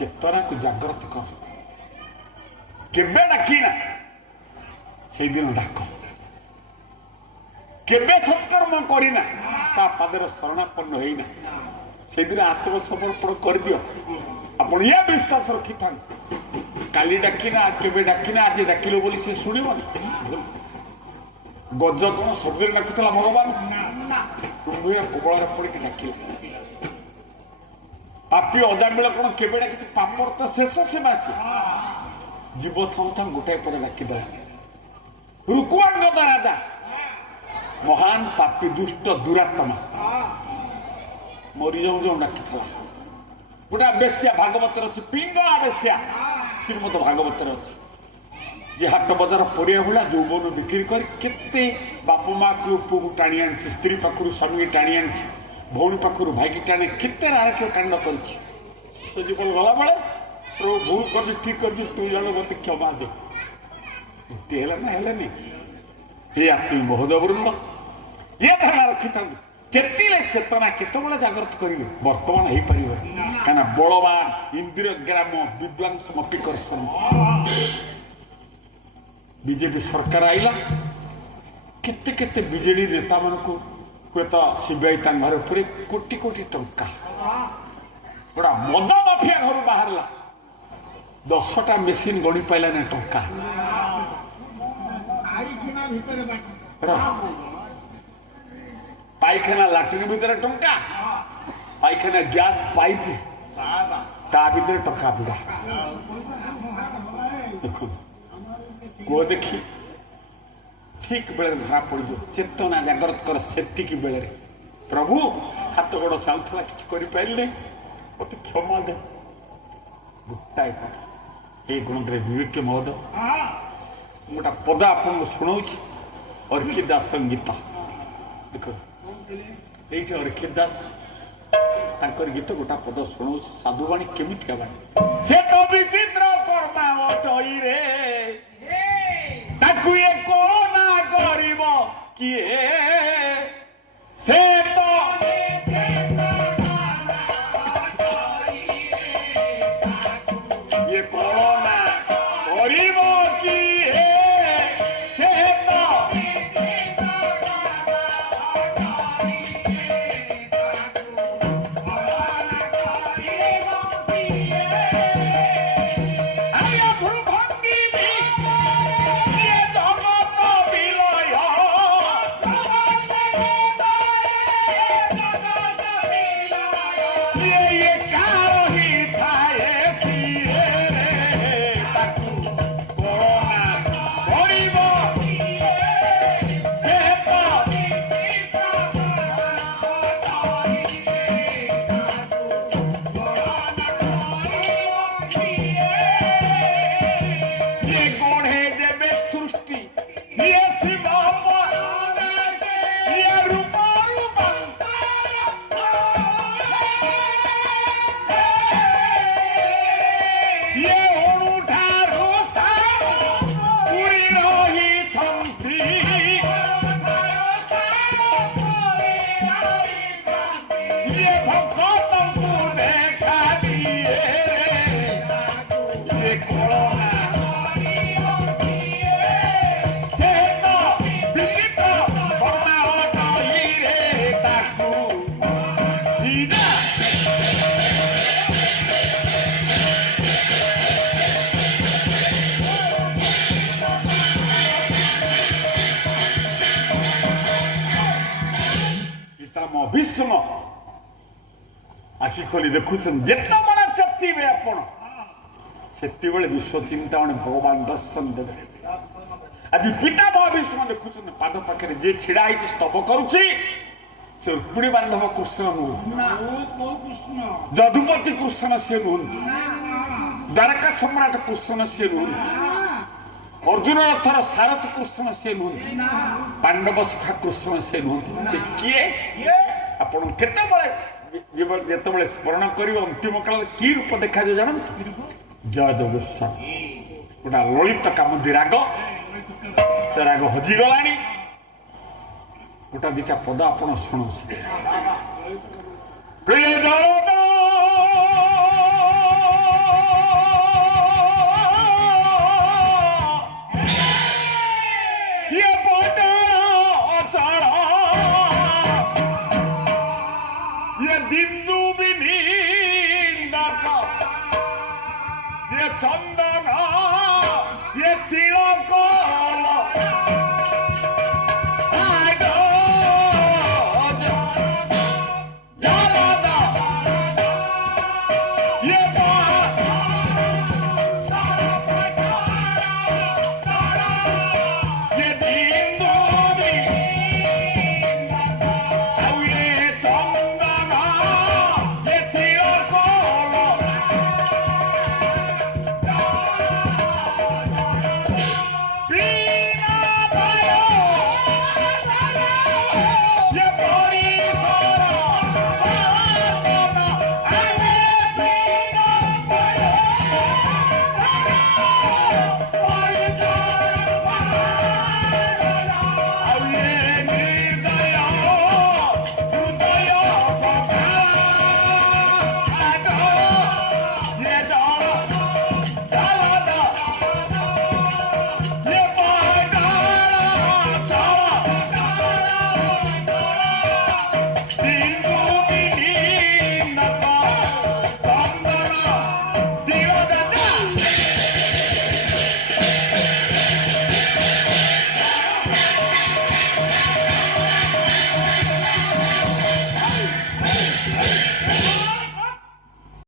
चेतना को जागृत कर केबे डाकिना से दिन डाक केबे सत्कर्म करना ता पादर शरणापन्न होना से दिन आत्मसमर्पण कर दियो। आपण ये विश्वास रखी था काली डाकिना केबे डाकिना आज डाकिलो बोली से शुणिबनी गज कौन शब्द डाकुला भगवान तुम्हें कबल पड़ी डाकिला पापी अदा बेल कौन केबे डाकी पापर तो शेष से बासी जीव था गोटाए पर डाकिद रुक्माण गदा राजा महान पापी दुष्ट दुरात्मा मरी जाऊ डाकी गोटा बेश्या भागवतर अच्छी पिंगला बेश्या श्रीमद भागवतर अच्छी जे हाट बजार परिया भाया यौवन बिक्री कर केते बाप माँ को पुओ को टाणी आनी स्त्री पाखर स्वामी टाणी आनी भौणी पाखर भाई की टाणी केते नारकीय कांड कर जीवन गला बेले प्रभु भूल कर ठीक कर तू जन मत क्षमा दे ना हेलानी ये आत्मी महोदय वृंद ये धारणा रखी था केतिले चेतना केतबेले जागृत करेंगे वर्तमान हो पार कहीं बलवान इंद्रिय ग्राम विद्वांसमपी कर्षण बीजेपी सरकार आईला केते केते बीजेडी नेता मान को हुएत सीबीआई घर उपर कोटी कोटी टंका गोटा मद माफिया घर बाहर 10टा मेसीन गणी पाइला ना टंका पायखाना लाट्रिन भितर टंका पायखाना गैस पाइप ता भितर टंका बुड़ा देखो को देखी ठीक बेले धरा पड़ चेतना जागृत कर सेतिकी बेले प्रभु हाथ गोड़ चालुला कि पारे मत क्षमा दे गोटाए ये गुणद्रे विवेक महोदय गोटा पद आपको शुणाऊ अर्खी दास गीत देख ये अर्खी दास गीत गोटा पद शुणाऊ साधुवाणी केमी बाणी से तो विचित्र कर्मा रे ताकू ये कोना करिब किए से तो ये कोना करिब किए से तो भीष्म आखि खोली देखुन जितना बड़ा चक्ति बे आपण से विश्व चिंता भगवान दर्शन देवे आज पिता भीष्म देखुन पाद पाखे जे छिड़ा है स्तप करुच्ची से रुक्मिणी बांधव कृष्ण नुह जदुपति कृष्ण से नुहति द्वारका सम्राट कृष्ण से नुहति अर्जुन रथर सारथी कृष्ण से नुहति पांडव सखा कृष्ण से नुहति किए आपण केतबेले स्मरण कर अंतिम काल कि रूप देखा जानते जय गोस्वामी गोटा ललित कामदी राग से राग हजिगला गोटा दिटा पद आप शुणु प्रिय ଚନ୍ଦନ ଏ ତିଳକ Yeah,